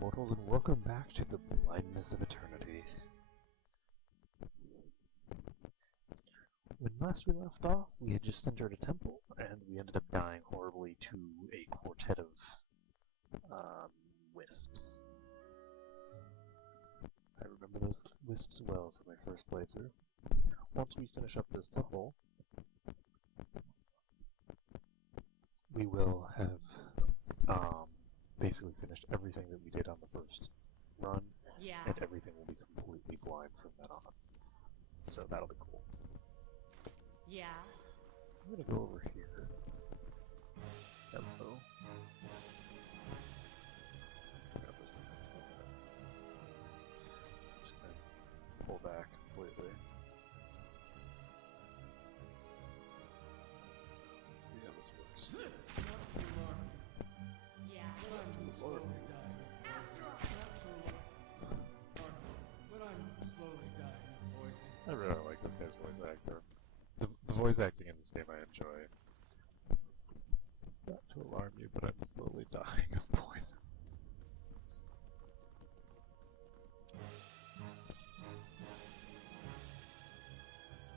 mortals, and welcome back to the Blindness of Eternity. When last we left off, we had just entered a temple, and we ended up dying horribly to a quartet of wisps. I remember those wisps well from my first playthrough. Once we finish up this temple, we will have basically finished everything that we did on the first run, and everything will be completely blind from then on. So that'll be cool. Yeah. I'm gonna go over here. Hello. Just gonna pull back completely. Let's see how this works. Not too long. Yeah. I'm slowly dying. Not too long. But I'm slowly dying of poison. I really like this guy's voice actor. The voice acting in this game I enjoy. Not to alarm you, but I'm slowly dying of poison.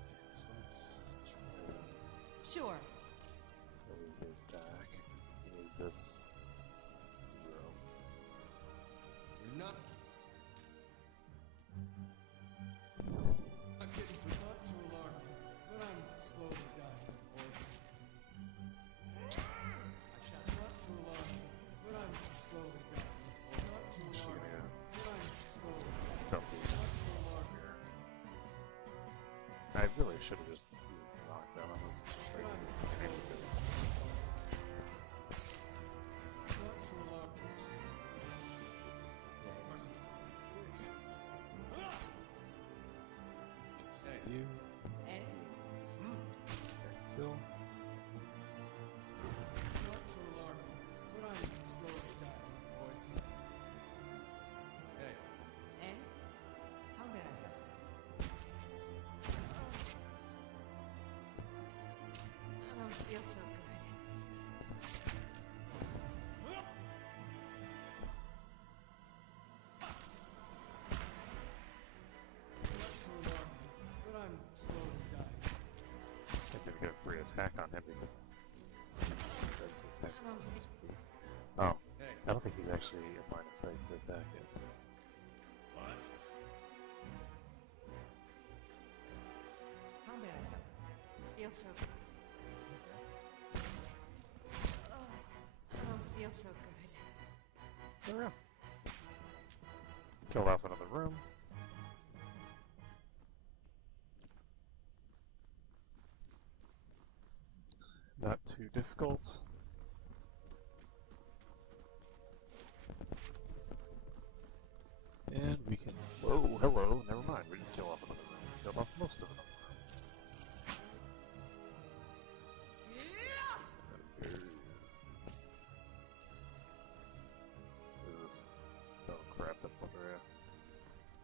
Okay, so let's try to Sure. pull these guys back. We need this room. You're not. I'm getting not to alarm you, but I'm slowly dying of poison. Not to alarm you, but I'm slowly dying of poison. Not to alarm you, but I'm slowly dying. Don't be Not to alarm you, here. I really should have just used the knockdown on this but right I'm here, slowly because not to alarm you. oops. Yeah, it's a mistake. Just Hey. you. Eh? Stand still. Not to alarm you, but I'm slowly dying of poison. Hey, Eh? how may I help? I don't feel so good. Not to alarm you, but I'm slowly dying. I think they've got a free attack on him because it's said to attack him with his feet. Oh, Hey. I don't think he's actually in line of sight to attack it. What? How may I help? Feel so good. I don't feel so good. There we go. Killed off another room. Not too difficult. And we can... Whoa, hello, never mind, we didn't kill off another room. We killed off most of another room. What is this? Oh crap, that's Lemuria.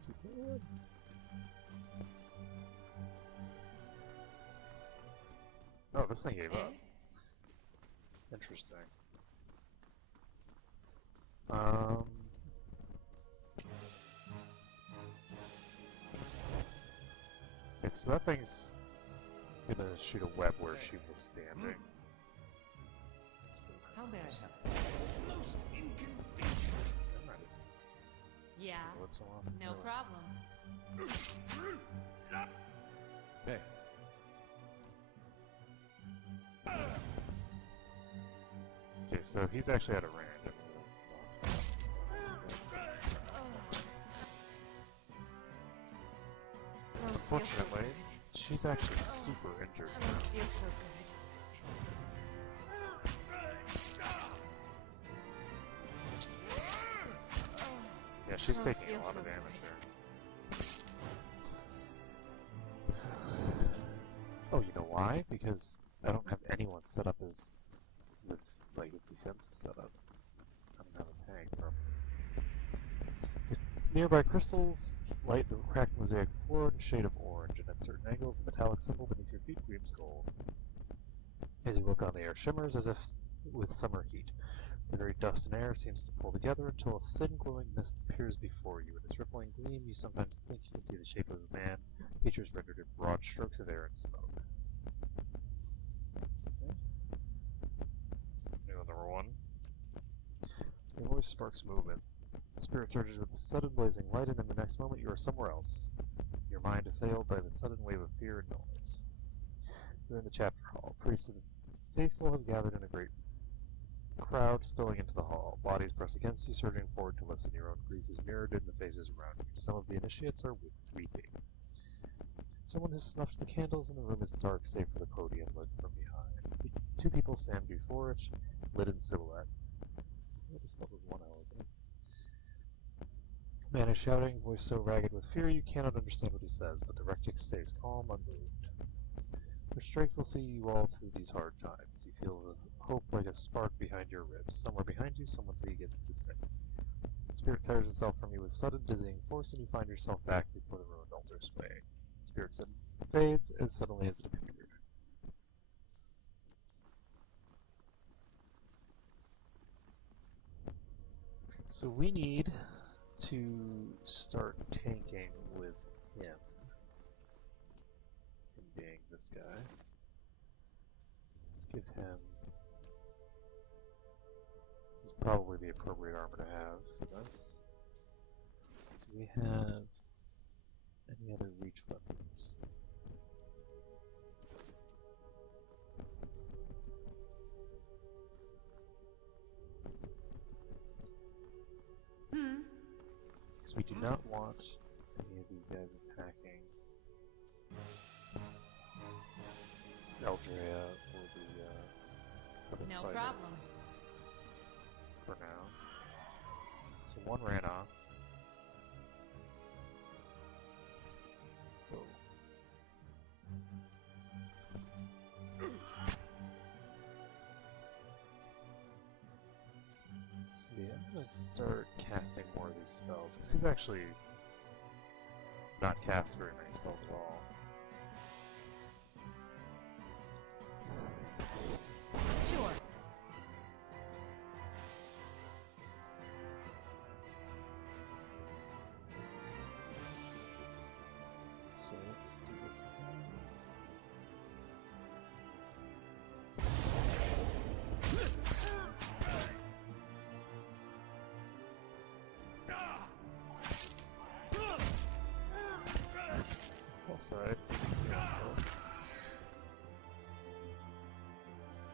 Keep going. Oh, this thing gave up. Eh? Interesting. Okay, so that thing's gonna shoot a web where she was standing. How may I help? Most inconvenient. Alright, it's Yeah. webs and lost No problem. Hey. Okay, so he's actually out of range. I don't feel so Unfortunately, good. she's actually super injured I now. don't feel so good. Yeah, she's I don't taking a feel lot so of damage good. there. Oh, you know why? Because I don't have anyone set up as with like a defensive setup. I don't have a tank from the nearby crystals light the cracked mosaic floor in a shade of orange, and at certain angles the metallic symbol beneath your feet gleams gold. As you look on, the air shimmers as if with summer heat. The very dust and air seems to pull together until a thin glowing mist appears before you. In its rippling gleam, you sometimes think you can see the shape of a man, features rendered in broad strokes of air and smoke. Okay. Number 1. Your voice sparks movement. The spirit surges with a sudden blazing light, and in the next moment you are somewhere else. Your mind assailed by the sudden wave of fear and noise. You're in the chapter hall. Priests and faithful have gathered in a great crowd spilling into the hall. Bodies press against you, surging forward to listen. Your own grief is mirrored in the faces around you. Some of the initiates are weeping. Someone has snuffed the candles, and the room is dark save for the podium lit from behind. 2 people stand before it, lit in silhouette. It's spelled with 1 L, isn't it? Man is shouting, voice so ragged with fear you cannot understand what he says, but the rectic stays calm, unmoved. Your strength will see you all through these hard times. You feel the hope like a spark behind your ribs. Somewhere behind you, someone begins to sing. The spirit tires itself from you with sudden dizzying force, and you find yourself back before the ruined altar swaying. The spirit fades as suddenly as it appeared. So we need to start tanking with him. Him being this guy. Let's give him... This is probably the appropriate armor to have for this. Do we have any other reach weapons? Because we do not want any of these guys attacking Eldrea or the other No fighter problem. for now. So one ran off. Oh. Let's see, I'm gonna start casting more of these spells, because he's actually not cast very many spells at all. Sure. So let's do this again. Side. Yeah, so.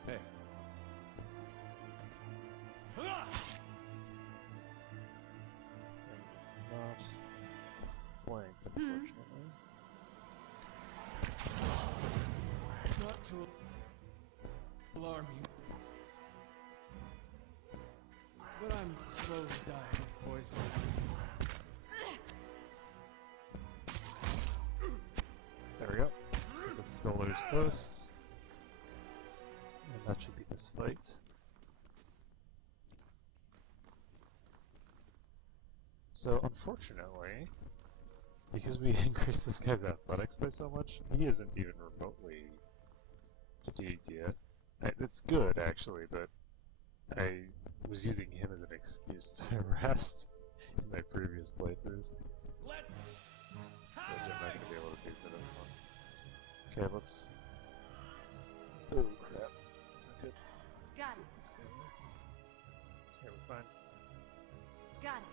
Hey. Not blank, unfortunately. Not to alarm you, but I'm slowly dying of poison. There we go. So the speller's toast. And that should be this fight. So unfortunately, because we increased this guy's athletics by so much, he isn't even remotely fatigued yet. It's good actually, but I was using him as an excuse to rest in my previous playthroughs. Let Which I'm not going to be able to do for this one. Okay, let's... Oh crap. That's not good. Got it. This guy here. Okay, we're fine. Got it.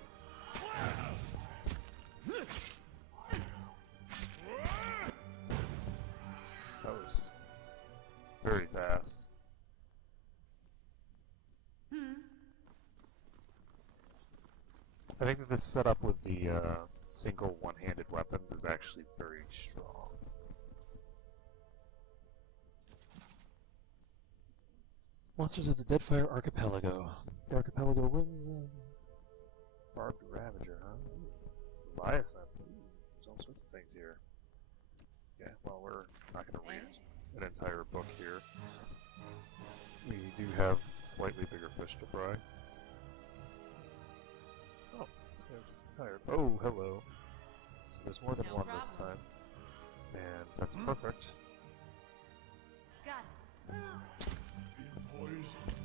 blast! That was very fast. I think that this setup with the single one-handed weapons is actually very strong. Monsters of the Deadfire Archipelago. The archipelago wins. Barbed Ravager, huh? Leviathan. There's all sorts of things here. Yeah, well, we're not going to read an entire book here. We do have slightly bigger fish to fry. Oh, this guy's tired. Oh, hello. So there's more than No one this problem. time. And that's perfect. Got it. Been poisoned.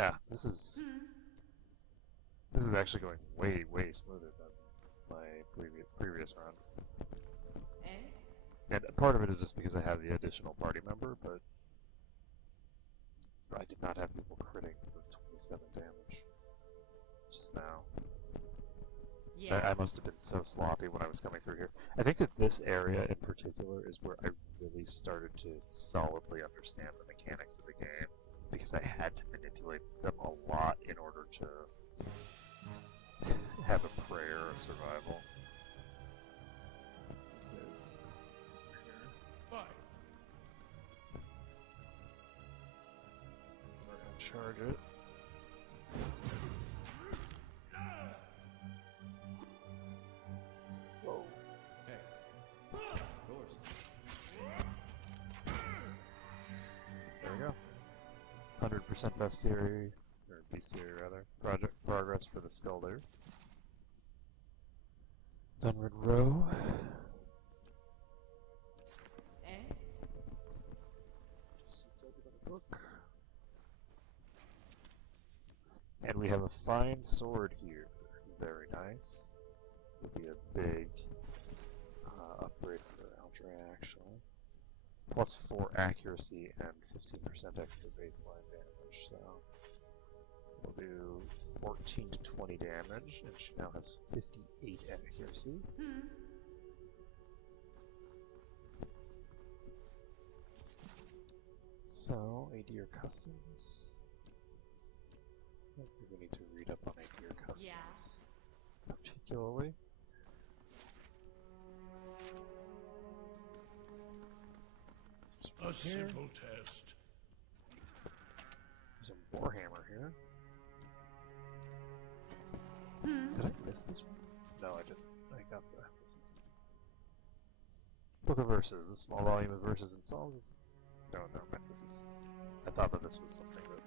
Yeah, this is actually going way, way smoother than my previous run. Eh? And part of it is just because I have the additional party member, but I did not have people critting for 27 damage just now. Yeah. I must have been so sloppy when I was coming through here. I think that this area in particular is where I really started to solidly understand the mechanics of the game, because I had to manipulate them a lot in order to have a prayer of survival. This is Fine. we're gonna charge it. Whoa. Hey. Of course. There we go. 100% bestiary, or bestiary rather, project progress for the Skulder. Dunwood Row. Eh? Just seems like another book. And we have a fine sword here. Very nice. Would be a big upgrade for Aldrey, actually. Plus 4 accuracy and 15% extra baseline damage, so we'll do 14 to 20 damage, and she now has 58 accuracy. So, ADR Customs. I think we need to read up on ADR Customs. Yeah. Particularly. A simple test. There's a Warhammer here. Did I miss this one? No, I didn't. I got the Book of Verses. A small volume of verses and psalms. No, never mind. This is. I thought that this was something that.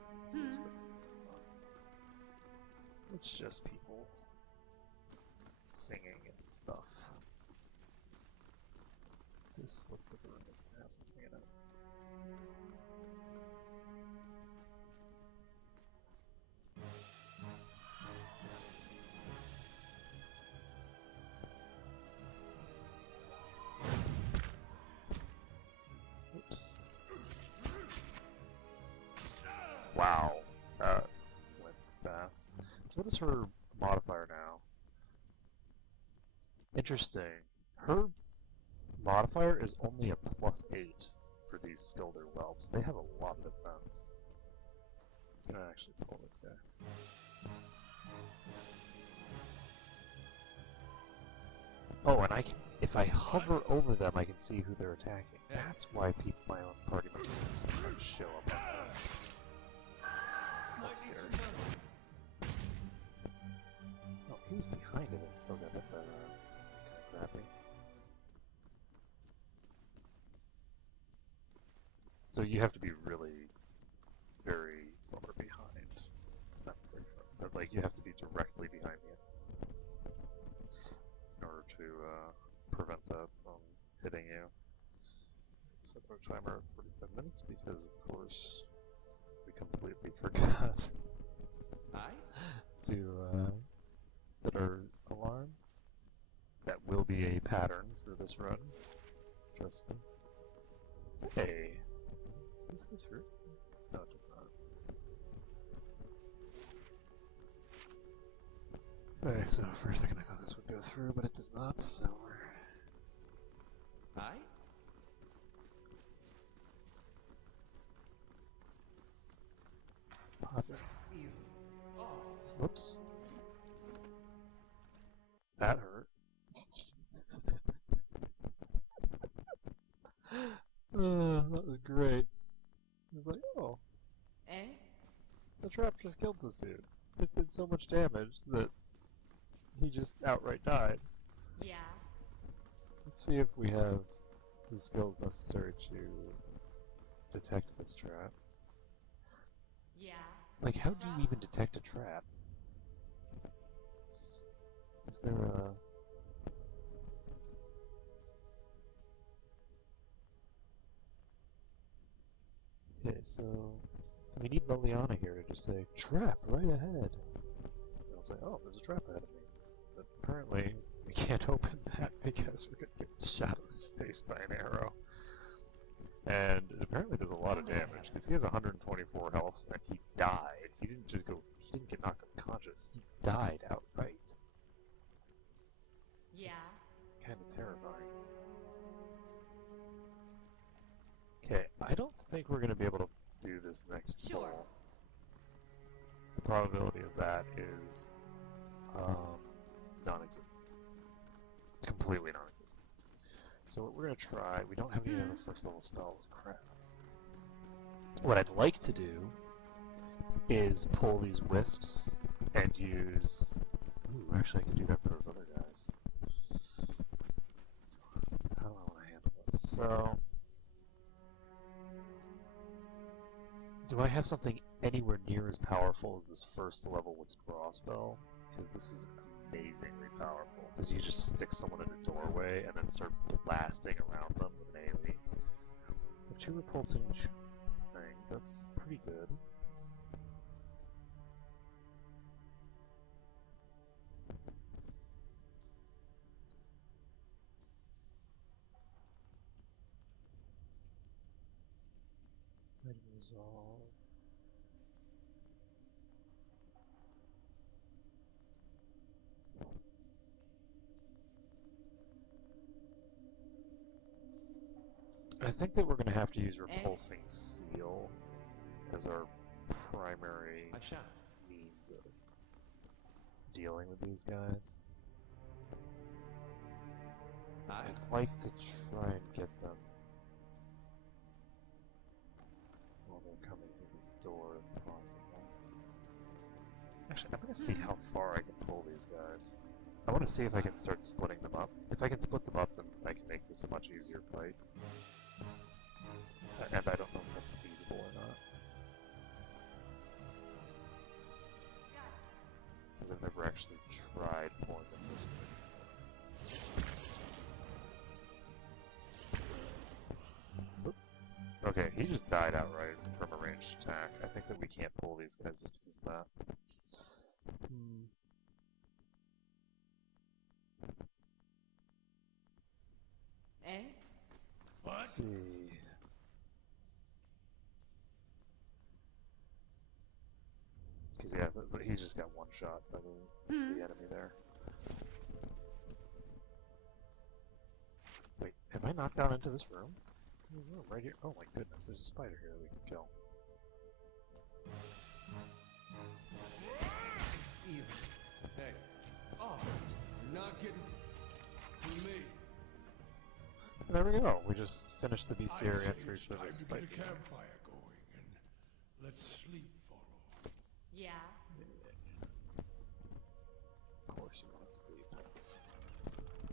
It's just people singing and stuff. This looks like a room that's gonna have something in it. Oops. Wow. That went fast. So what is her modifier now? Interesting. Her modifier is only a +8 for these Skulder whelps. They have a lot of defense. I'm gonna actually pull this guy. Oh, and I can, if I hover over them, I can see who they're attacking. That's why my own party members can sometimes show up on that. Might That's need some scary. help. Oh, he was behind it and still got hit by that. That's kind of crappy. So you have to be really very far behind. Not very far, but like you have to be directly behind me in order to prevent that from hitting you. Set our timer at 45 minutes because, of course, we completely forgot Aye? to set our alarm. That will be a pattern for this run. Trust me. Hey, does this go through? No, it does not. Okay, so for a second I thought this would go through, but it does not, so we're... Aye? Positive. Feel off. Whoops. That hurt. That was great. I was like, oh, Eh? the trap just killed this dude. It did so much damage that he just outright died. Yeah. Let's see if we have the skills necessary to detect this trap. Yeah. Like, how do you even detect a trap? Is there a... Okay, so We need Liliana here to just say, trap right ahead. And I'll say, oh, there's a trap ahead of me. But apparently, we can't open that because we're gonna get shot in the face by an arrow. And it apparently does a lot of damage, because he has 124 health, and he died. He didn't just go, he didn't get knocked unconscious, he died outright. Yeah. Kind of terrifying. Okay, I don't think we're going to be able to do this next Sure. pull. The probability of that is non-existent. Completely non-existent. So what we're going to try, we don't have any other first level spells, crap. What I'd like to do is pull these wisps and use... Ooh, actually I can do that for those other guys. How do I want to handle this? So... do I have something anywhere near as powerful as this first level withdraw spell? Because this is amazingly powerful. Because you just stick someone in a doorway and then start blasting around them with an AoE. With 2 repulsing things, that's pretty good. Resolve. I think that we're going to have to use Repulsing Seal as our primary I shall. means of dealing with these guys. I'd like to try and get them while they're coming through this door if possible. Actually, I'm going to see how far I can pull these guys. I want to see if I can start splitting them up. If I can split them up, then I can make this a much easier fight. And I don't know if that's feasible or not. Because I've never actually tried pulling them this way. Oop. Okay, he just died outright from a ranged attack. I think that we can't pull these guys just because of that. Eh? What? Let's see. Because yeah, but he just got one shot by the enemy there. Wait, have I not gone into this room? Oh, right here. Oh my goodness, there's a spider here that we can kill. Hey. Oh, you're not getting to me. There we go. We just finished the I bestiary say entry it's for time this to fight. get a campfire going, and let's sleep follow. Yeah. Of course you want to sleep.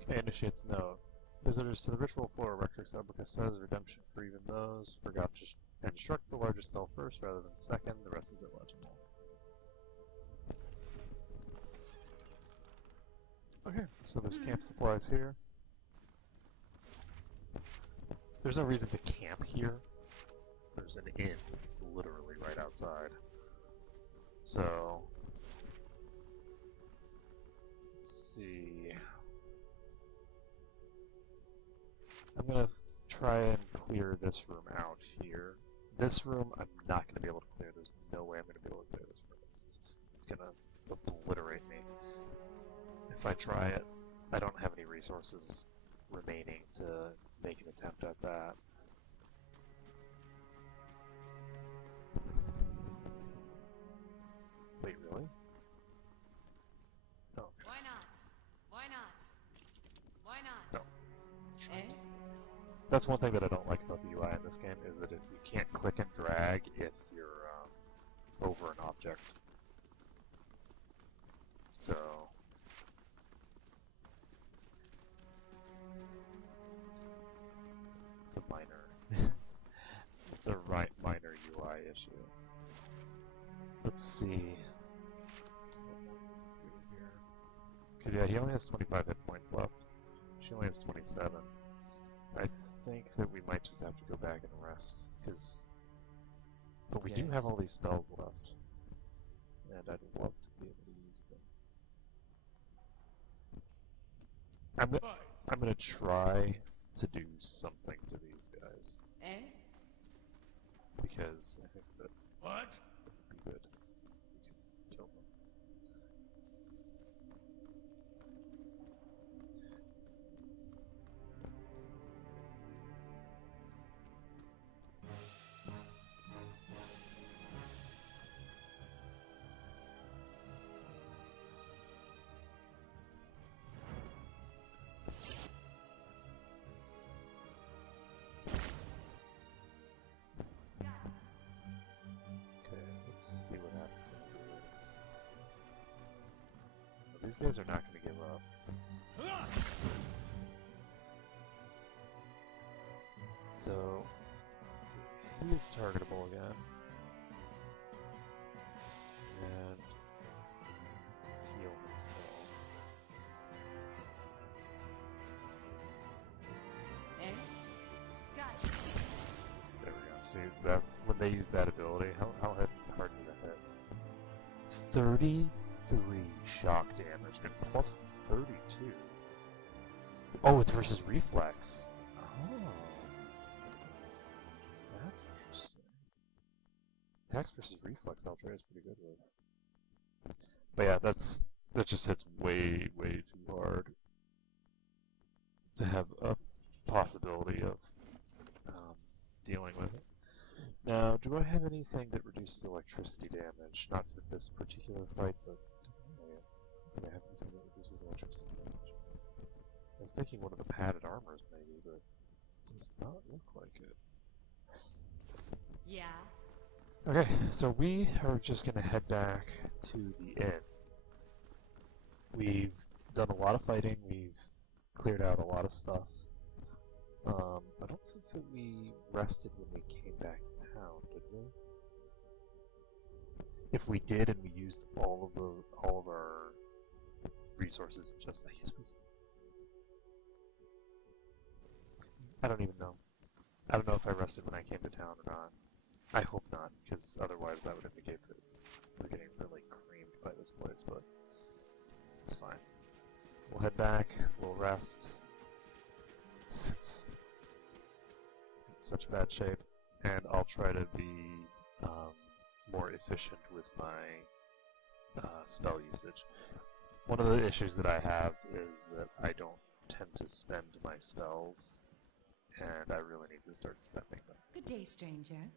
Okay, initiates note. Visitors to the ritual floor of Rectrix Albuca says redemption for even those. Forgot to instruct the larger spell first rather than second. The rest is illegible. Okay, so there's camp supplies here. There's no reason to camp here. There's an inn literally right outside. So, let's see. I'm gonna try and clear this room out here. This room I'm not gonna be able to clear. There's no way I'm gonna be able to clear this room. It's just gonna obliterate me. If I try it, I don't have any resources remaining to make an attempt at that. Wait, really? Oh. Why not? Why not? Why not? No. Eh? That's one thing that I don't like about the UI in this game, is that if you can't click and drag if you're over an object. So... it's a minor... it's a minor UI issue. Let's see... because yeah, he only has 25 hit points left. She only has 27. I think that we might just have to go back and rest, because But we do have all these spells left. And I'd love to be able to use them. I'm gonna try to do something to these guys. Eh? Because I think that What? would be good. We could kill them. Okay, let's see what happens when we do this. Well, these guys are not going to give up. So, let's see. He is targetable again. And heal himself. Eh? Gotcha. There we go. See that when they use that ability, how hard did that hit? 33 shock damage and plus 32. Oh, it's versus reflex. Oh, that's interesting. Attacks versus reflex, Altair is pretty good with. But yeah, that just hits way too hard to have a possibility of dealing with it. Now, do I have anything that reduces electricity damage? Not for this particular fight, but definitely. Do I have anything that reduces electricity damage? I was thinking one of the padded armors, maybe, but it does not look like it. Yeah. Okay, so we are just going to head back to the inn. We've done a lot of fighting, we've cleared out a lot of stuff. I don't think that we rested when we came back to town, did we? If we did and we used all of our resources, just I guess we. I don't even know. I don't know if I rested when I came to town or not. I hope not, because otherwise that would indicate that we're getting really creamed by this place, but it's fine. We'll head back, we'll rest. It's in such bad shape, and I'll try to be more efficient with my spell usage. One of the issues that I have is that I don't tend to spend my spells, and I really need to start spending them. Good day, stranger.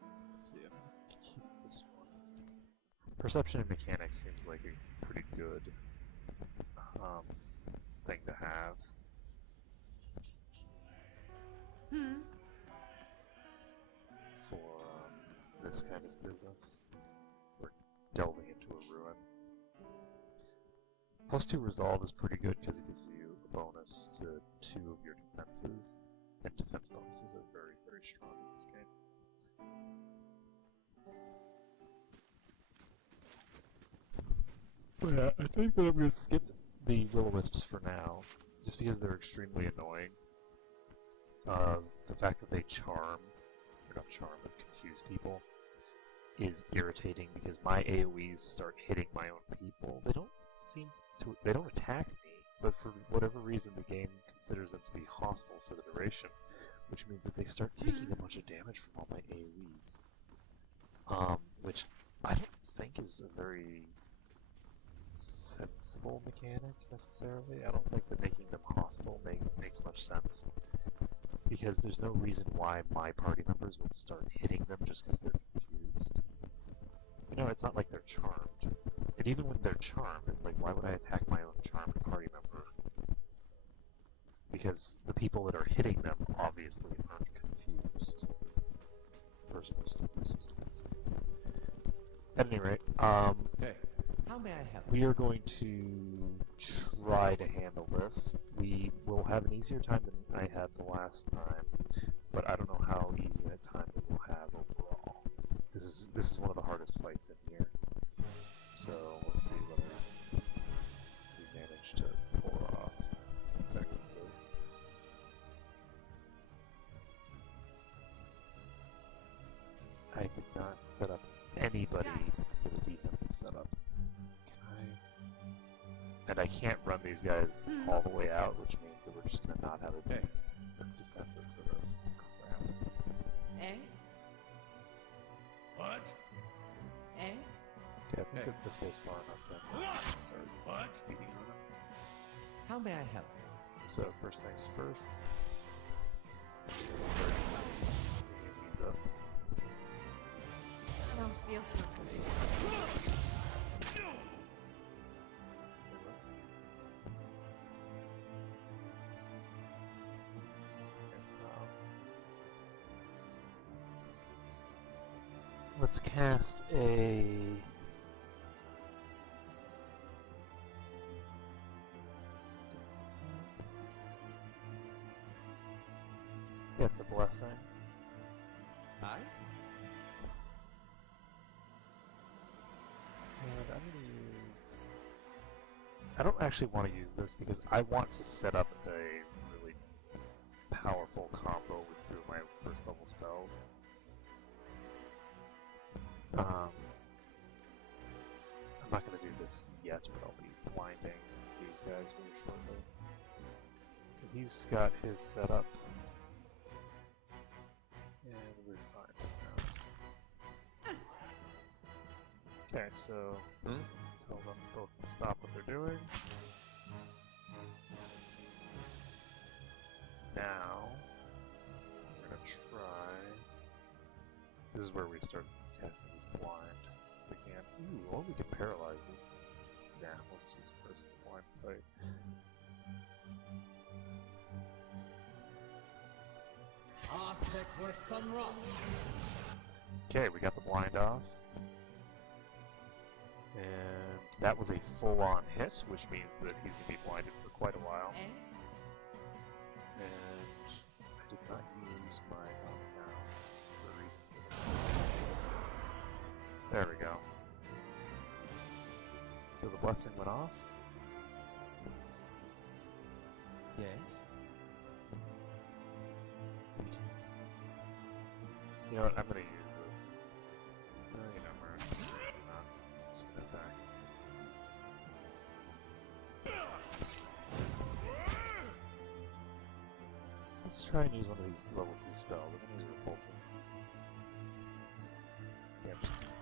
Let's see if I can keep this one. Perception and mechanics seems like a pretty good thing to have. For this kind of business. We're delving into a ruin. +2 resolve is pretty good because it gives you a bonus to 2 of your defenses, and defense bonuses are very strong in this game. But yeah, I think that I'm going to skip the will-o-wisps for now, just because they're extremely annoying. The fact that they charm, or not charm, but confuse people, is irritating because my AoEs start hitting my own people. They don't attack me, but for whatever reason the game considers them to be hostile for the duration, which means that they start taking a bunch of damage from all my AoEs. Which I don't think is a very sensible mechanic, necessarily. I don't think that making them hostile makes much sense. Because there's no reason why my party members would start hitting them just because they're confused. You know, it's not like they're charmed. And even when they're charmed, it's like, why would I attack my own charmed party member? Because the people that are hitting them obviously aren't confused. The person who's confused. At any rate, Hey, how may I help? we are going to try to handle this. We will have an easier time than I had the last time, but I don't know how easy a time we will have overall. This is one of the hardest fights in here, so we'll see whether we manage to pull it off effectively. And I can't run these guys all the way out, which means that we're just gonna not have a Hey. defender for this. Crap. Eh? What? Eh? Okay, I think Hey. that this goes far enough then. We can start What? beating on him. How may I help? So first things first. Start beating these up. I don't feel so good. Let's cast a... Let's cast a blessing. I? And I'm gonna use... I don't actually want to use this because I want to set up a really powerful combo with two of my first level spells. I'm not going to do this yet, but I'll be blinding these guys very shortly. So he's got his set up. And we're fine with that. Okay, so tell them both to stop what they're doing. Now, we're going to try... This is where we start casting this blind. We can, or we can paralyze it. Nah, we'll just use first blind sight. Okay, we got the blind off. And that was a full-on hit, which means that he's going to be blinded for quite a while. Eh? And I did not use my now for reasons that there we go. So the blessing went off. Yes. You know what? I'm gonna use this. You know, I'm not just gonna attack. Let's try and use one of these level 2 spells. I'm gonna use Repulsive. Yeah, just use this.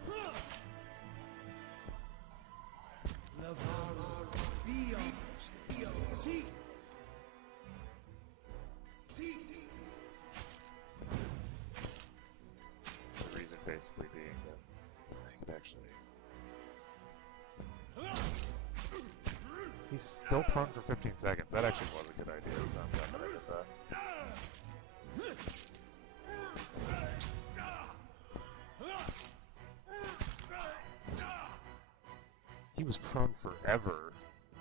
The reason basically being that I could actually... He's still prone for 15 seconds. That actually was a good idea, so I'm glad that I did that. He was prone forever,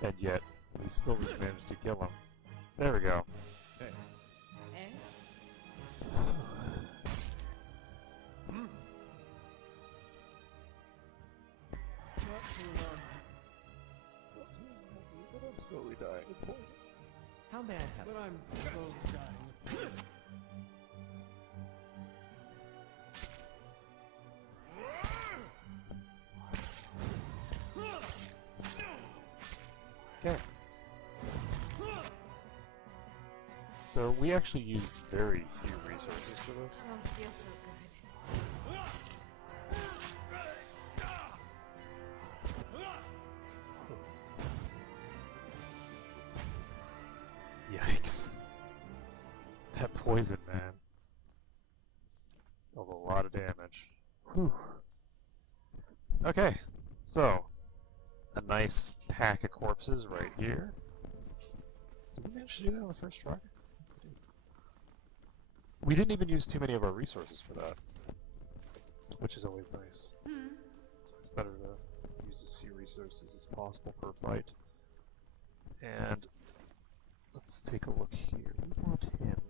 and yet we still managed to kill him. There we go. Hey. Eh? But I'm slowly dying of poison. How may I help? But I'm slowly dying of poison. Okay. So we actually used very few resources for this. I don't feel so good. Yikes. That poison, man. Dealt a lot of damage. Whew. Okay, so a nice pack of corpses right here. Did we manage to do that on the first try? We didn't even use too many of our resources for that, which is always nice. It's always better to use as few resources as possible per fight. And let's take a look here. We want him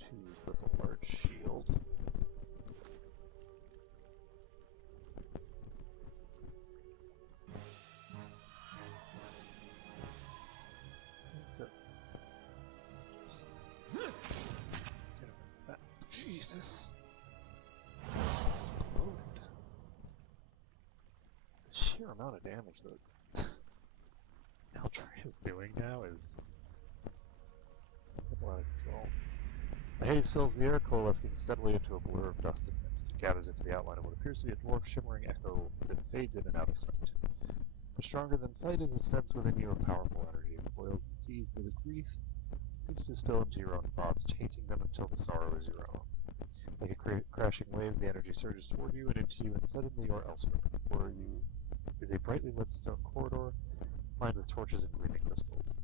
to equip a large shield. Jesus. Just exploded. The sheer amount of damage that Eldraine is doing now is a lot of control. The haze fills the air, coalescing steadily into a blur of dust and mist. It gathers into the outline of what appears to be a dwarf shimmering echo that fades in and out of sight. But stronger than sight is a sense within you of powerful energy. It boils and seethes with a grief, seems to spill into your own thoughts, changing them until the sorrow is your own. Like a crashing wave, the energy surges toward you and into you, and suddenly you are elsewhere. Before you is a brightly lit stone corridor, lined with torches and gleaming crystals.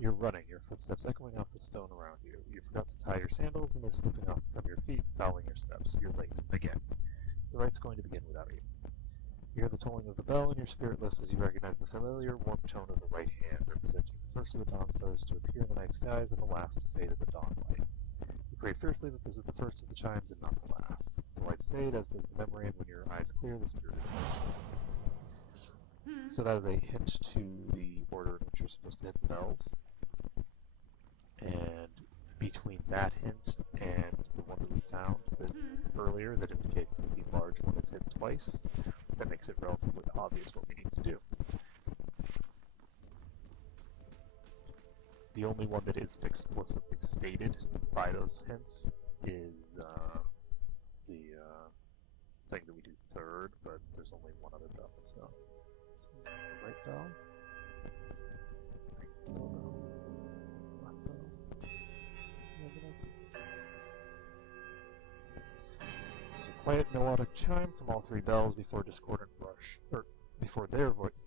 You're running, your footsteps echoing off the stone around you. You forgot to tie your sandals, and they're slipping off from your feet, fouling your steps. You're late, again. The right's going to begin without you. You hear the tolling of the bell, and your spirit lifts as you recognize the familiar, warm tone of the right hand, representing the first of the dawn stars to appear in the night skies and the last to fade in the dawn light. You pray fiercely that this is the first of the chimes and not the last. The lights fade, as does the memory, and when your eyes clear, the spirit is gone. So that is a hint to the order in which you're supposed to hit the bells. And between that hint and the one that we found earlier that indicates that the large one is hit twice, that makes it relatively obvious what we need to do. The only one that isn't explicitly stated by those hints is the thing that we do third, but there's only one other bell, so the right bell, middle bell, left bell, there's a quiet melodic chime from all three bells before their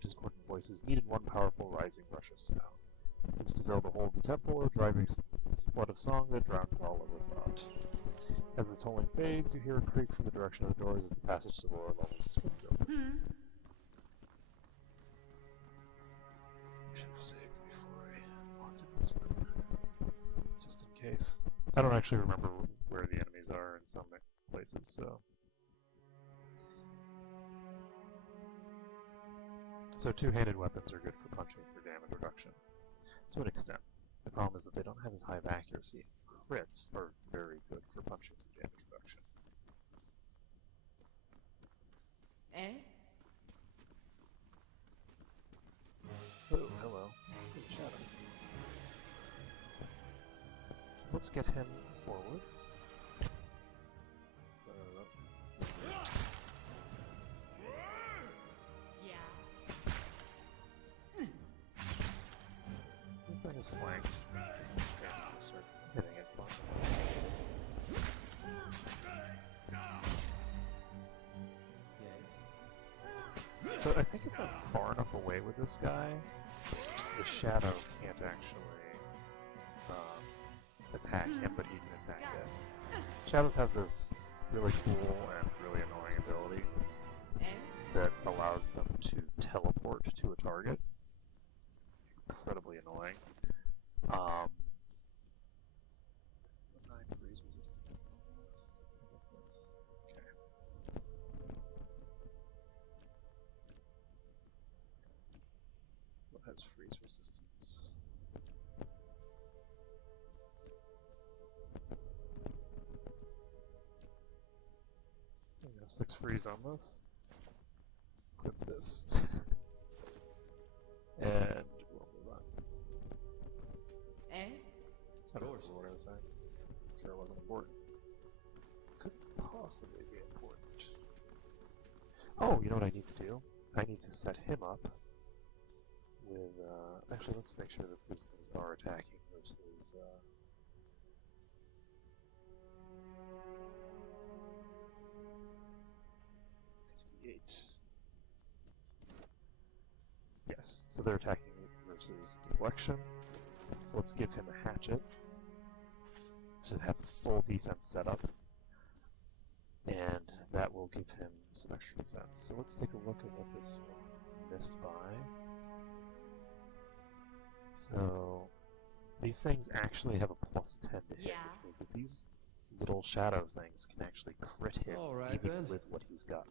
discordant voices meet in one powerful rising rush of sound. It seems to fill the whole of the temple, a driving flood of song that drowns all other thought. As the tolling fades, you hear a creak from the direction of the doors as the passage to the lower levels swings open. I should have saved before I walked in this room, just in case. I don't actually remember where the enemies are in some places, so... So two-handed weapons are good for punching for damage reduction. To an extent. The problem is that they don't have as high of accuracy. Crits are very good for punching for damage reduction. Eh? Oh, hello. There's a shadow. So let's get him forward. Yeah. This thing is flanked. Let's see if we can start hitting it. So I think if I'm far enough away with this guy, the shadow can't actually attack him, but he can attack it. Shadows have this really cool and really annoying ability that allows them to teleport to a target. It's incredibly annoying. 9 freeze resistance on this. Okay. What has freeze resistance? There we go, 6 freeze on this. Equip this. And we'll move on. Eh? I don't remember what I was saying. Sure it wasn't important. Couldn't possibly be important. Oh, you know what I need to do? I need to set him up with, actually let's make sure that these things are attacking versus, 58. Yes, so they're attacking versus deflection. So let's give him a hatchet to have a full defense set up, and that will give him some extra defense. So let's take a look at what this one missed by. So these things actually have a plus 10 to hit, which means that these little shadow things can actually crit him even with what he's got.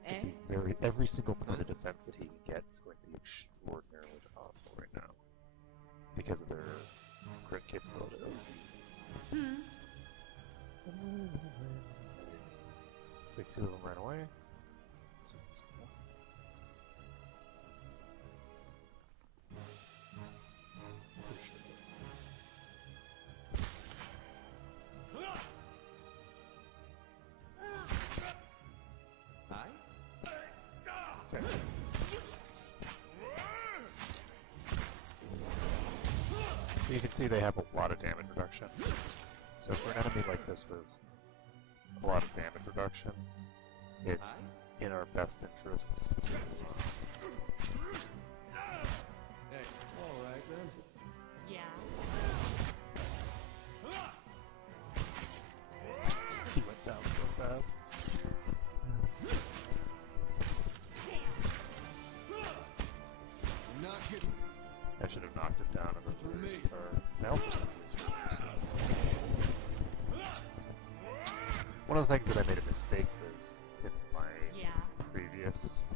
It's going to be every single point of defense that he can get is going to be extraordinarily powerful right now because of their crit capability. Looks like 2 of them ran away. It's just this one. You can see they have a lot of damage reduction. So for an enemy like this with a lot of damage reduction, it's in our best interests to... Hey, all right then. Yeah. He went down so fast. Not getting. I should have knocked it down in the first turn. I also should have used one of the things that I made a mistake with in my Yeah. previous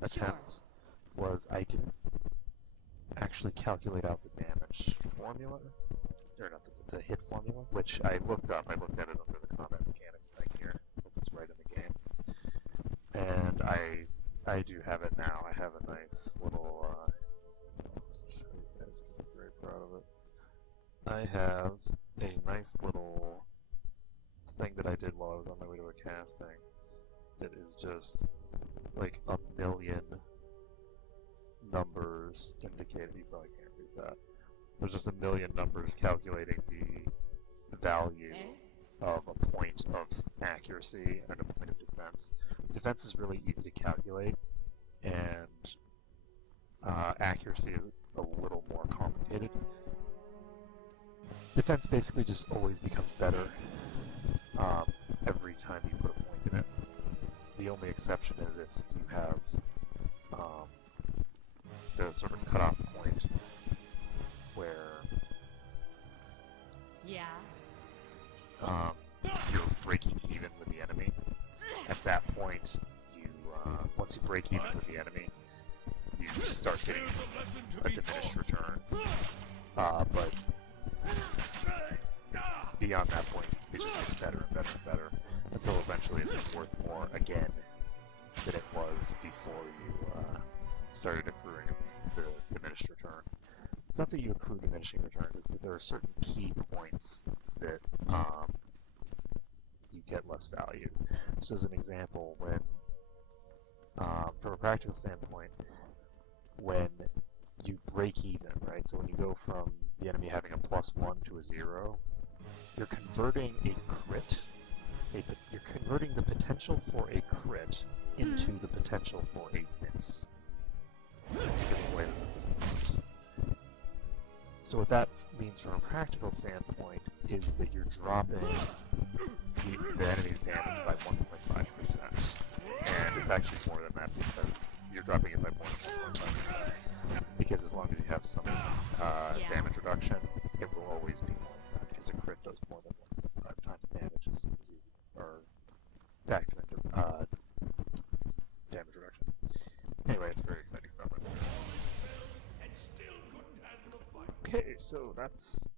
attempts was I didn't actually calculate out the damage formula, or not the hit formula, which I looked up. I looked at it under the combat mechanics thing here, since it's right in the game. And I do have it now. I have a nice little, I'll show you guys because I'm very proud of it. I have a nice little thing that I did while I was on my way to a casting that is just like a million numbers indicated. You probably can't read that. There's just a million numbers calculating the value of a point of accuracy and a point of defense. Defense is really easy to calculate, and accuracy is a little more complicated. Defense basically just always becomes better every time you put a point in it. The only exception is if you have the sort of cutoff point where you're breaking even with the enemy. At that point, you once you break even with the enemy, you start getting a diminished return. But beyond that point, it just gets better and better and better until eventually it's worth more again than it was before you started accruing the diminished return. It's not that you accrue diminishing returns, it's that there are certain key points that you get less value. So as an example, when, from a practical standpoint, when you break even, right, so when you go from the enemy having a +1 to a 0, you're converting a crit, you're converting the potential for a crit into the potential for a miss. Because of the way that the system works. So what that means from a practical standpoint is that you're dropping the enemy's damage by 1.5%. And it's actually more than that because you're dropping it by more than 1.5%. Because as long as you have some damage reduction, it will always be more than that, because a crit does more than 1.5 times damage as soon as you are factoring damage reduction. Anyway, it's very exciting stuff. Okay, so that's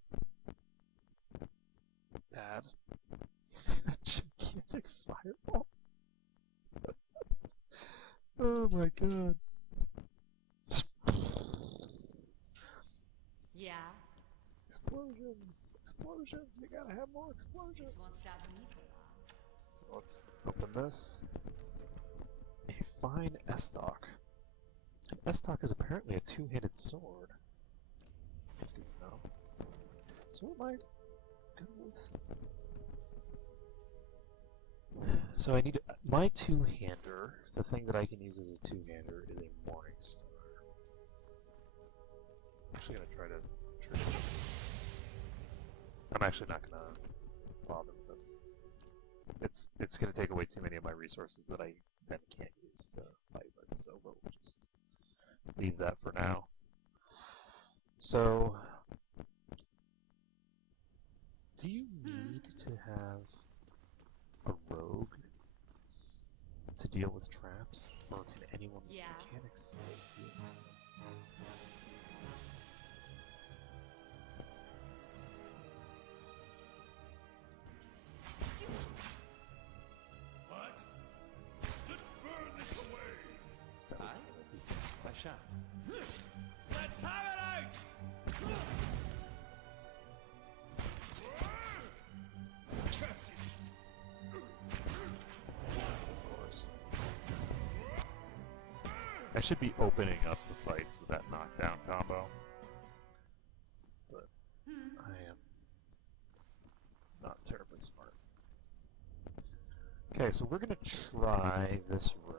bad. You see that gigantic fireball? Oh my god. Yeah. Explosions! Explosions! You gotta have more explosions! This won't stop me for long. So let's open this. A fine Estoc. An Estoc is apparently a two-handed sword. That's good to know. So what am I good with? So I need my two-hander. The thing that I can use as a two-hander is a Morning Star. I'm actually gonna try to trigger this. I'm actually not gonna bother with this. It's gonna take away too many of my resources that I then can't use to fight with, so we'll just leave that for now. So, do you need to have a rogue to deal with traps, or can anyone with mechanics save you? What? Let's burn this away! I shall. Let's have it out! Curses! Of course. I should be opening up the fights with that knockdown combo, but I am not terribly smart. Okay, so we're gonna try this room.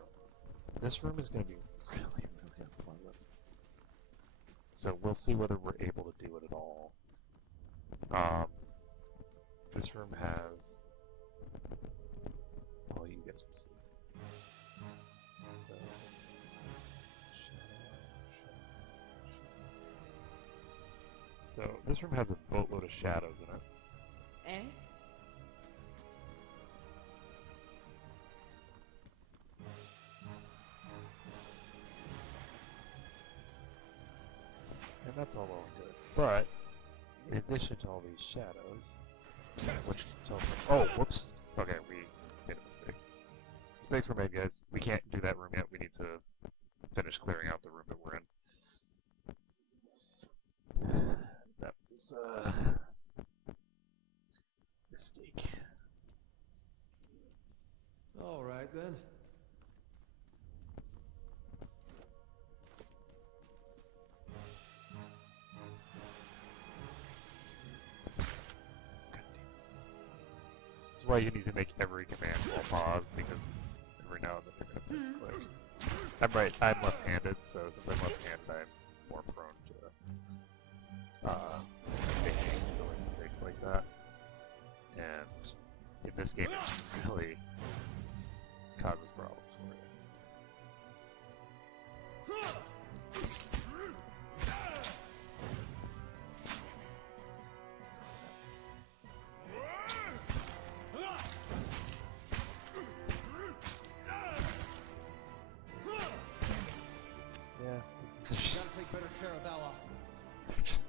This room is gonna be really, really unpleasant. So we'll see whether we're able to do it at all. This room has... well, you guys will see. So, let's see, this is shadow. So, this room has a boatload of shadows in it. Eh? And that's all well and good. But, in addition to all these shadows, which tells me... oh, whoops! Okay, we made a mistake. Mistakes were made, guys. We can't do that room yet. We need to finish clearing out the room that we're in. That was a mistake. All right then. That's why you need to make every command while pause, because every now and then you're going to misclick. I'm right, I'm left-handed, so since I'm left-handed, I'm more prone to making silly mistakes like that. And in this game, it really causes problems for you. Yeah, they're just, Gotta take better care of Alof. they're just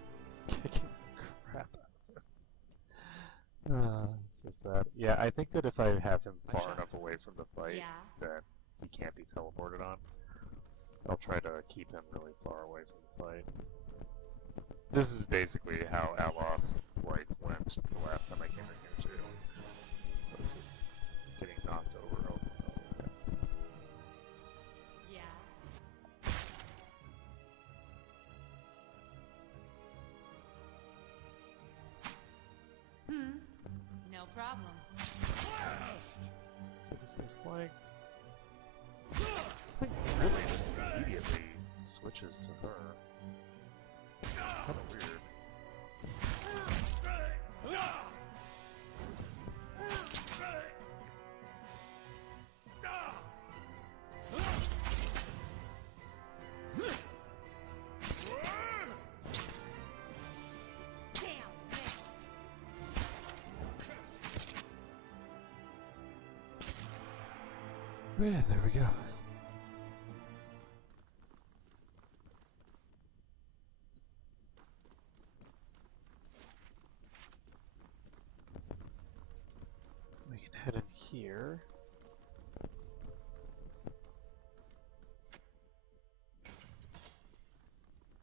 kicking the crap out of him. It's so sad. Yeah, I think that if I have him far enough away from the fight Yeah. that he can't be teleported on, I'll try to keep him really far away from the fight. This is basically how Alof's life went the last time I came in here too. I was just getting knocked over and over and over again. Yeah. No problem. So this guy's flanked. This thing really just immediately switches to her. It's kind of weird. Damn, missed. Yeah, there we go. We can head in here.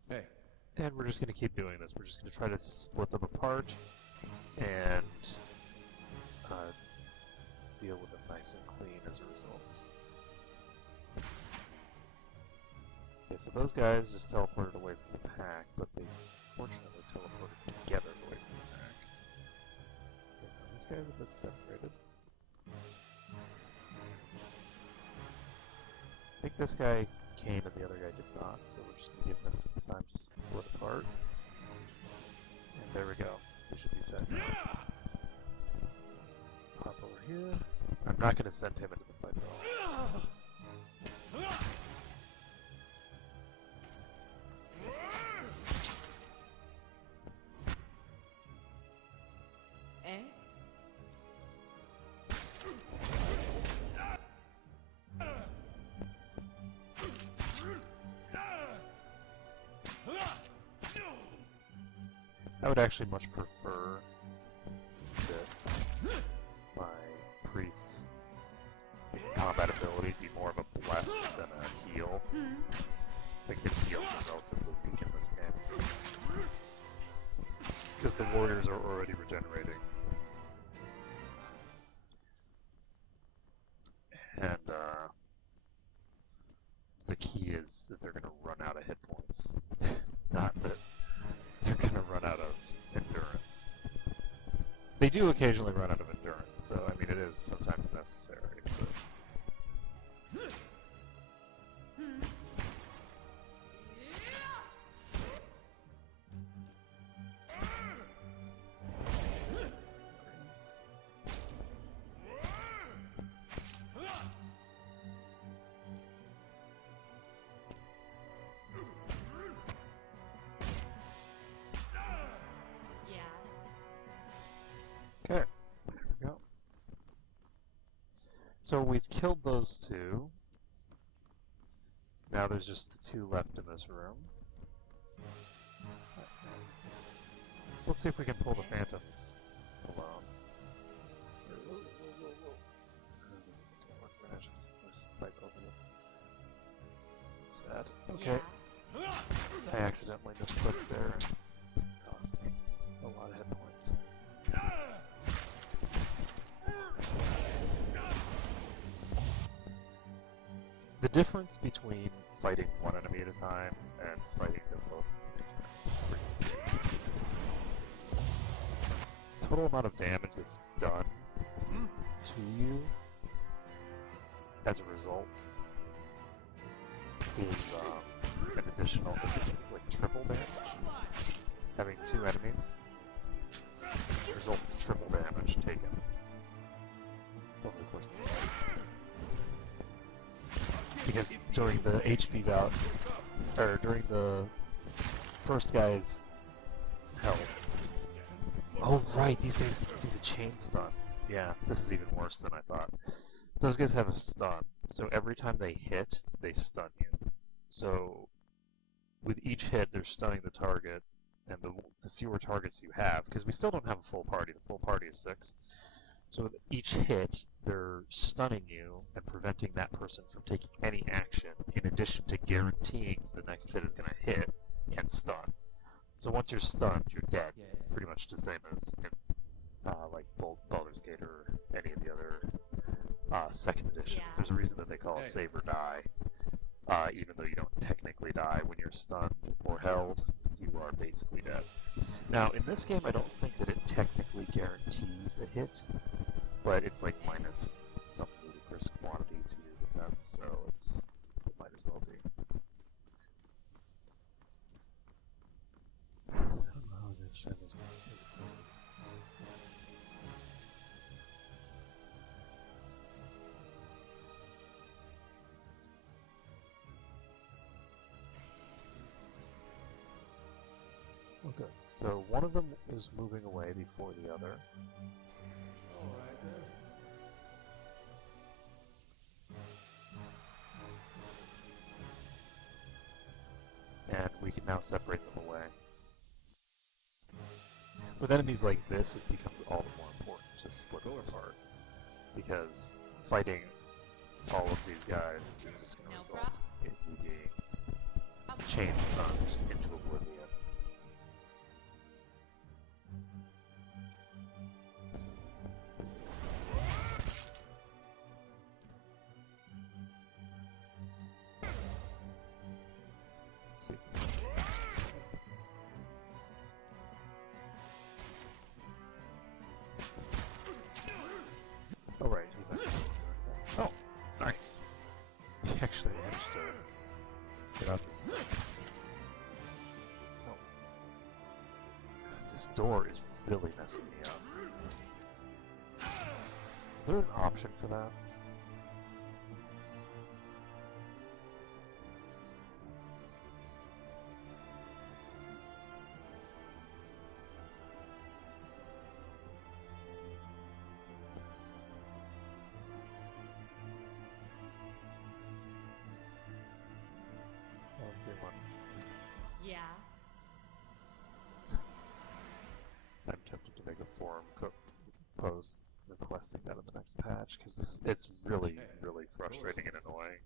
Hey, And we're just going to keep doing this. We're just going to try to split them apart and deal with them nice and clean as a result. Okay, so those guys just teleported away from the pack, but they fortunately teleported together away from the pack. Okay, now these guys have been separated. I think this guy came and the other guy did not, so we're just going to give them some time to split apart. And there we go. We should be set now. Hop over here. I'm not going to send him into the fight at all. Eh? I would actually much prefer that my priest's combat ability be more of a bless than a heal. I think his heals are relatively weak in this game. Because the warriors are already regenerating. And the key is that they're gonna run out of hit points, not that they're gonna run out of endurance. They do occasionally run out of endurance, so I mean it is sometimes necessary. But... Yeah. Okay, there we go. So we've killed those two. Now there's just the two left in this room. So let's see if we can pull the phantoms alone. This isn't gonna work, but I should just fight over them. Sad. Okay. Yeah. I accidentally misclicked there and it's cost me a lot of hit points. The difference between fighting one enemy at a time and fighting them both at the same time is pretty big. The total amount of damage that's done to you as a result is an additional, like triple damage. Having two enemies results in triple damage taken over the course of the fight. Because during the HP bout, or during the first guy's health. Oh right, these guys do the chain stun. Yeah, this is even worse than I thought. Those guys have a stun, so every time they hit, they stun you. So with each hit, they're stunning the target, and the fewer targets you have, because we still don't have a full party. The full party is 6. So with each hit, they're stunning you and preventing that person from taking any action, in addition to guaranteeing the next hit is going to hit and stun. So once you're stunned, you're dead. Pretty much the same as in like Baldur's Gate or any of the other second edition. Yeah. There's a reason that they call it save or die. Even though you don't technically die when you're stunned or held, you are basically dead. Now, in this game, I don't think that it technically guarantees a hit, but it's like minus some ludicrous quantity to your defense, so it might as well be. I don't know how to shine this one. Okay, so one of them is moving away before the other. Alright then. And we can now separate them away. With enemies like this, it becomes all the more important to split them apart. Because fighting all of these guys is just going to No result in you being chain stunned into oblivion. See. Oh right, he's actually doing that. Oh, nice. He actually managed to get out this thing. Oh. This door is really messing me up. Is there an option for that? I don't see one. Yeah. I'm tempted to make a forum post requesting that in the next patch, because it's really, really frustrating and annoying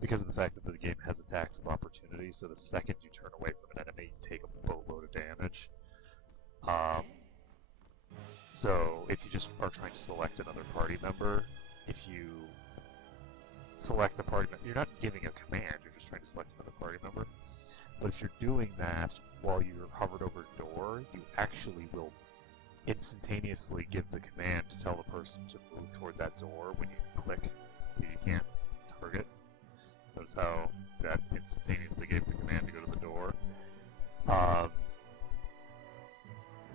because of the fact that the game has attacks of opportunity, so the second you turn away from an enemy, you take a boatload of damage. So if you just are trying to select another party member, if you select a party member. You're not giving a command, you're just trying to select another party member. But if you're doing that while you're hovered over a door, you actually will instantaneously give the command to tell the person to move toward that door when you click, so you can't target. Notice how that instantaneously gave the command to go to the door.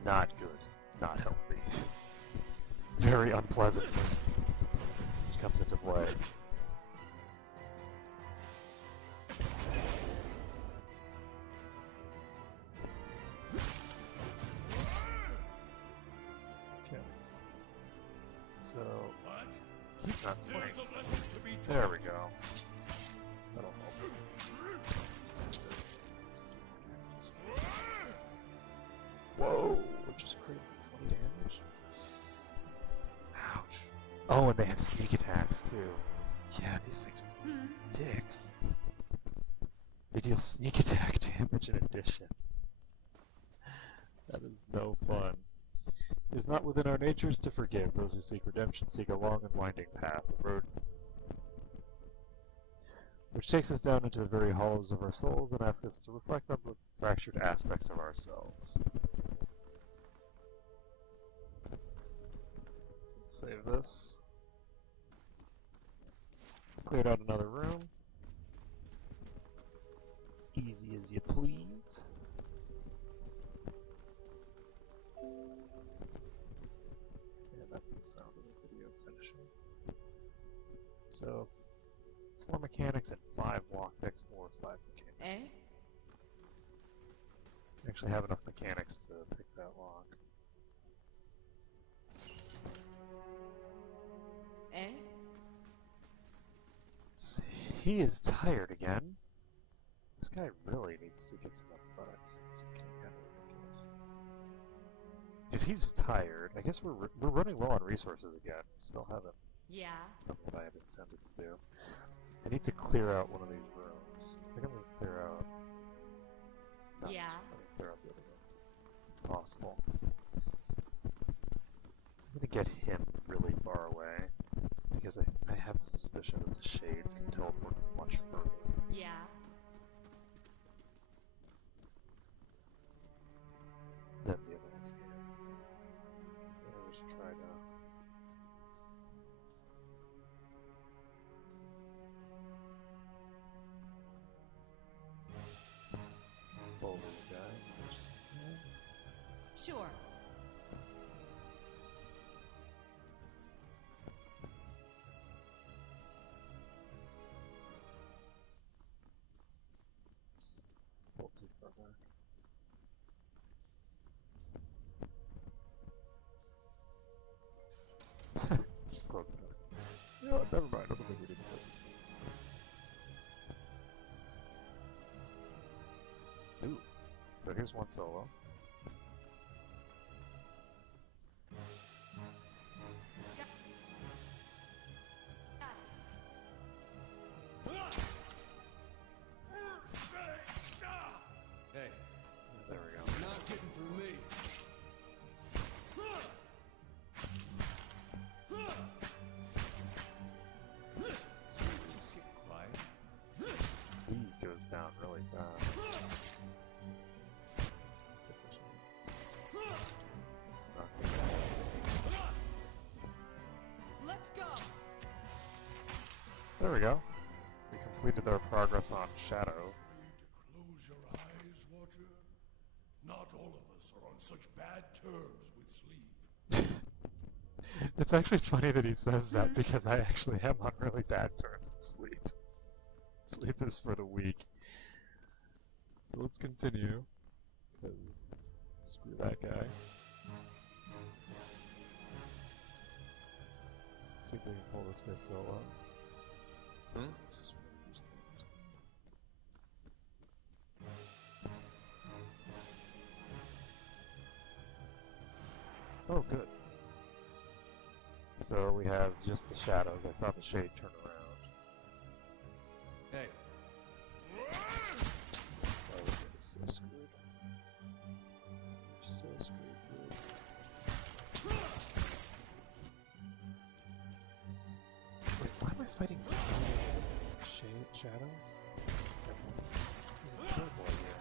Not good. Not healthy. Very unpleasant, which comes into play. Okay. So, What? he's not playing. There's a message to be There we go. That'll help. Whoa! Just critically 20 damage. Ouch. Oh, and they have sneak attacks too. Yeah, these things are dicks. They deal sneak attack damage in addition. That is no fun. It is not within our natures to forgive. Those who seek redemption seek a long and winding path, a road which takes us down into the very hollows of our souls and asks us to reflect on the fractured aspects of ourselves. Let's save this. Cleared out another room. Easy as you please. And that's the sound of the video finishing. So, 4 mechanics and 5 lockpicks, or 5 mechanics. Eh? Actually have enough mechanics to pick that lock. Eh? See, he is tired again. This guy really needs to get some athletics. It's kind of ridiculous. If he's tired, I guess we're running low on resources again. Still haven't Yeah. done what I had intended to do. I need to clear out one of these rooms. I think I'm gonna clear out. No, Yeah. I'm gonna clear out the other room. Possible. I'm gonna get him really far away because I have a suspicion that the shades can teleport much further. Yeah. Than the other ones can. So maybe we should try to. Pull these guys as much as we can. Sure. Oops. Pull too far back. Just close the door. You know what, never mind, I don't think we did it. Ooh. So here's one solo. Hey, There we go. you're not getting through me. Just get quiet. He goes down really fast. Guess I should knock him down. Let's go. There we go. We completed our progress on Shadow. Afraid to close your eyes, Watcher? Not all of us are on such bad terms with sleep. It's actually funny that he says that because I actually am on really bad terms with sleep. Sleep is for the weak. So let's continue. Because screw that guy. See if we can pull this guy solo. Just- Oh, good. So we have just the shadows. I saw the shade turn around. Hey, Oh, this is so screwed. So screwed, dude. Wait, why am I fighting? Shadows? This is a terrible idea.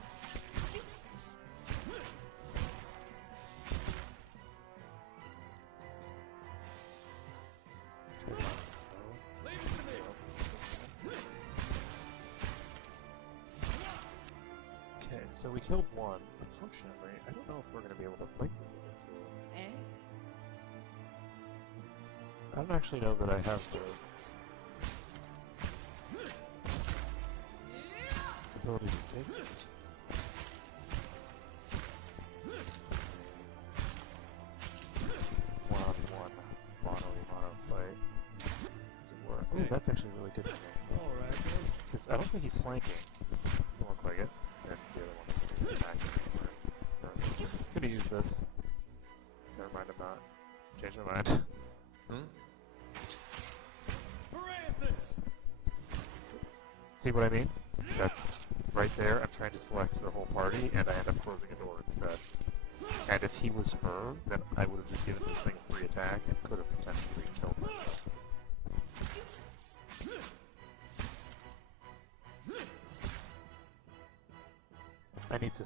Leave it to me. Okay, so we killed one. Unfortunately, I don't know if we're going to be able to fight these other two. Eh? I don't actually know that I have the ability to take it. One-on-one mono fight. As it were. Ooh, Hey. that's actually really good for me. Alright then. Because I don't think he's flanking. Doesn't look like it. And the other one is attacking. Could have used this. Never mind, I'm not. Change my mind. Parathis! See what I mean? That's right there. I'm trying to select the whole party, and I end up closing a door instead. And if he was her, then I would have just given this thing a free attack and could have potentially killed myself. I need to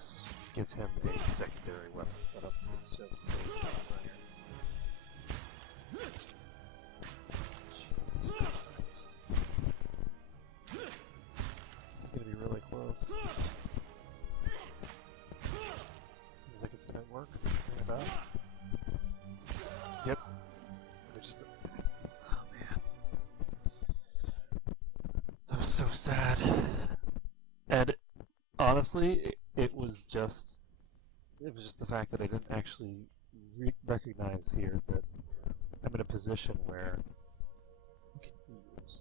give him a secondary weapon setup. It's just so frustrating. Jesus Christ. This is gonna be really close. You think it's gonna work? Think about it. Yep. We just. Oh man. That was so sad. And honestly, it was just the fact that I didn't actually recognize here that I'm in a position where I can use.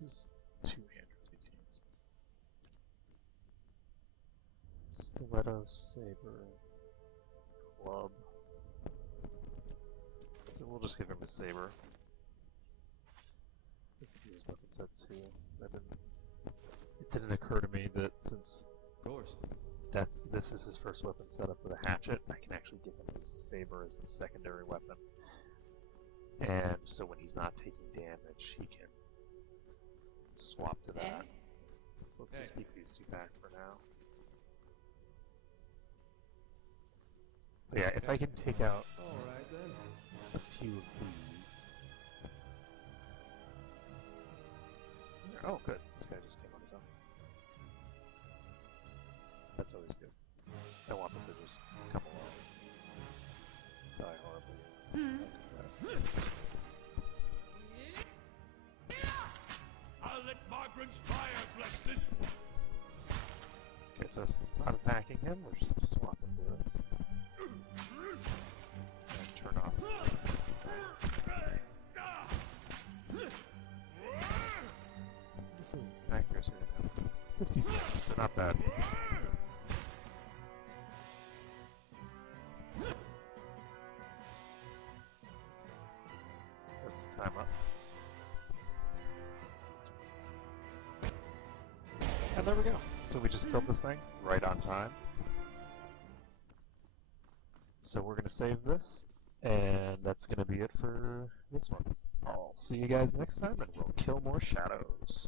This is two-hand routines. Stiletto, saber, club. So we'll just give him a saber. This is his weapon set too. It didn't occur to me that since Of course. this is his first weapon setup with a hatchet, I can actually give him his saber as his secondary weapon. And so when he's not taking damage, he can swap to that. Eh? So let's just keep these two back for now. But yeah, if I can take out Alright then. a few of these. Oh, good. This guy just came on his own. That's always good. I want them to just come along. Die horribly. I'll let Margaret's fire bless this. Okay, so since it's not attacking him, we're just gonna swap into this. And turn off. This is accuracy right now. 50, so not bad. Let's time up. And there we go. So we just killed this thing right on time. So we're gonna save this, and that's gonna be it for this one. I'll see you guys next time, and we'll kill more shadows.